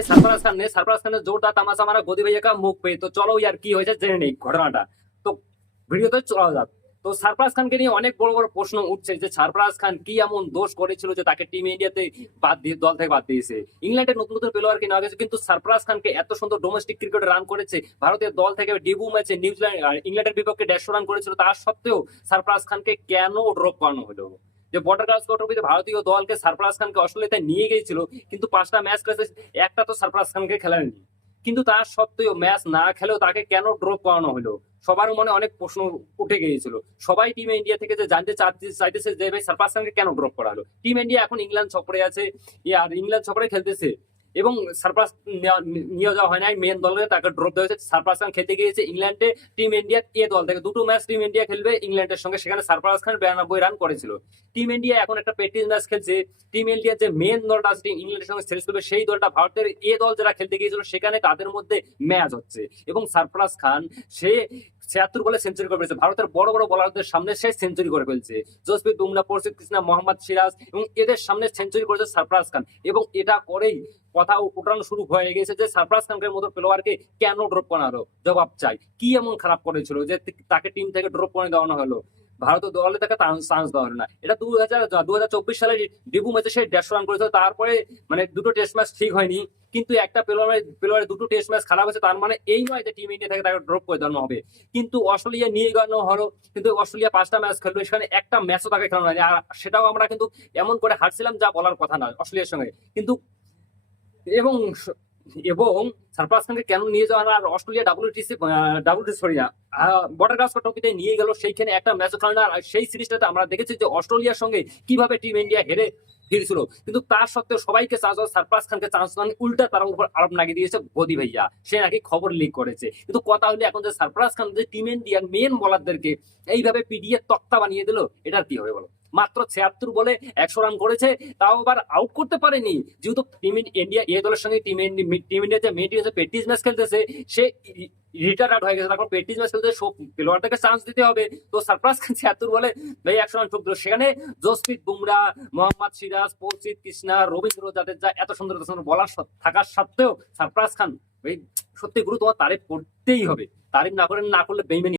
सरफराज खान ने सरफराज खान ने जोरदार तमाशा मारा गोदी भैया का मुख पे तो चलो यार কি হয়েছে জেনে নেই ঘটনাটা তো ভিডিওতে চলা যাক তো সারফরাজ খানকে নিয়ে অনেক বড় বড় প্রশ্ন উঠছে যে সারফরাজ খান কি এমন দোষ করেছিল যে তাকে টিম ইন্ডিয়াতে বাদ দিয়ে দল থেকে বাদ দিয়েছে ইংল্যান্ডের নতুন নতুন প্লেয়ারকে নেওয়া গেছে কিন্তু সারফরাজ খানকে এত সুন্দর ডোমেস্টিক ক্রিকেটে রান করেছে ভারতের দল থেকে ডেবু ম্যাচে নিউজিল্যান্ড আর ইংল্যান্ডের বিপক্ষে দেড়শো রান করেছিল তার সত্ত্বেও সারফরাজ খানকে কেন ড্রপ করানো হলো যে বর্ডার গার্লস ট্রফিতে ভারতীয় দলকে সারফরাজ খানকে অস্ট্রেলিয়াতে নিয়ে গিয়েছিল, কিন্তু পাঁচটা ম্যাচ খেলেছে একটা তো সারফরাজ খানকে খেলেনি। কিন্তু তার সত্ত্বেও ম্যাচ না খেলেও তাকে কেন ড্রপ করানো হলো? সবার মনে অনেক প্রশ্ন উঠে গিয়েছিল। সবাই টিম ইন্ডিয়া থেকে যে জানতে চাইতেছে যে ভাই সারফরাজ খানকে কেন ড্রপ করা হলো টিম ইন্ডিয়া এখন ইংল্যান্ড সফরে আছে। আর ইংল্যান্ড সফরে খেলতেছে। এবং সারপ্রাস নিয়ে যাওয়া হয় নাই। মেন দলে তাকে ড্রপ দেওয়া হয়েছে। সারপ্রাস খান খেলতে গিয়েছে ইংল্যান্ডে। টিম ইন্ডিয়া এ দল থেকে দুটো ম্যাচ টিম ইন্ডিয়া খেলবে ইংল্যান্ডের সঙ্গে। সেখানে সারপ্রাস খান বিরানব্বই রান করেছিল। টিম ইন্ডিয়া এখন একটা প্র্যাকটিস ম্যাচ খেলছে। টিম ইন্ডিয়ার যে মেন দলটা আছে ইংল্যান্ডের সঙ্গে সিরিজ করবে, সেই দলটা ভারতের এ দল যারা খেলতে গিয়েছিল, সেখানে তাদের মধ্যে ম্যাচ হচ্ছে। এবং সারফরাজ খান, সে ছিয়াত্তর বলে সেঞ্চুরি করে ফেলছে। ভারতের বড় বড় বলারদের সামনে সে সেঞ্চুরি করে ফেলছে। জসপ্রীত বুমরা পরশিদ কৃষ্ণা, মোহাম্মদ সিরাজ এবং এদের সামনে সেঞ্চুরি করেছে সারফরাজ খান। এবং এটা করেই কথা উঠানো শুরু হয়ে গেছে যে সারফরাজ খানকে মতো প্লেয়ারকে কেন ড্রপ করানো জবাব চাই। কি এমন খারাপ করেছিল যে তাকে টিম থেকে ড্রপ করে দেওয়ানো হলো? ভারত দলে তাকে চান্স দেওয়া না। এটা দু হাজার চব্বিশ সালে ডেবু ম্যাচে সে দেড়শো রান করেছিল, তারপরে মানে দুটো টেস্ট ম্যাচ ঠিক হয়নি। কিন্তু একটা প্লেয়ারের প্লেয়ারের দুটো টেস্ট ম্যাচ খারাপ হয়েছে, তার মানে এই নয় যে টিম ইন্ডিয়া থেকে তাকে ড্রপ করে দেওয়ানো হবে। কিন্তু অস্ট্রেলিয়া নিয়ে গেলো হলো, কিন্তু অস্ট্রেলিয়া পাঁচটা ম্যাচ খেললো, সেখানে একটা ম্যাচও তাকে খেলানো হয়নি। আর সেটাও আমরা কিন্তু এমন করে হারছিলাম যা বলার কথা না অস্ট্রেলিয়ার সঙ্গে। কিন্তু এবং এবং সারপ্রাস খানকে কেন নিয়ে যাওয়া আর অস্ট্রেলিয়া ডাব্লিউটিসি ডাব্লিউটি সরি না বর্ডার গাছ ট্রফিতে নিয়ে গেল। সেইখানে একটা ম্যাচ খেলো না আর সেই সিরিজটাতে আমরা দেখেছি যে অস্ট্রেলিয়ার সঙ্গে কীভাবে টিম ইন্ডিয়া হেরে ফিরছিল। কিন্তু তার সত্ত্বেও সবাইকে চান্স সারপ্রাস খানকে চান্স মানে উল্টা তার উপর আরোপ লাগিয়ে দিয়েছে গদি ভাইয়া। সে নাকি খবর লিক করেছে। কিন্তু কথা হলে এখন যে সারপ্রাস খান যে টিম ইন্ডিয়ার মেন বলারদেরকে এইভাবে পিডিএ তক্তা বানিয়ে দিল, এটার কি হবে বলো? মাত্র ছিয়াত্তর বলে একশো রান করেছে, তাও আবার আউট করতে পারেনি। যেহেতু টিম ইন্ডিয়া এ দলের সঙ্গে টিম টিম ইন্ডিয়া যে মেয়েটি হচ্ছে পেটিস ম্যাচ খেলতেছে, সে আউট হয়ে গেছে। তারপর ম্যাচ খেলতে সব চান্স দিতে হবে। তো খান ছিয়াত্তর বলে ভাই একশো রান ঠুক দিল সেখানে জসপ্রীত বুমরা, মোহাম্মদ সিরাজ পৌসিত কৃষ্ণা, রবীন্দ্র জাদেজা এত সুন্দর বলার থাকার সত্ত্বেও সারপ্রাস খান। ভাই সত্যি গুরু তোমার তারিফ করতেই হবে। তারিফ না করে না করলে বেইমানি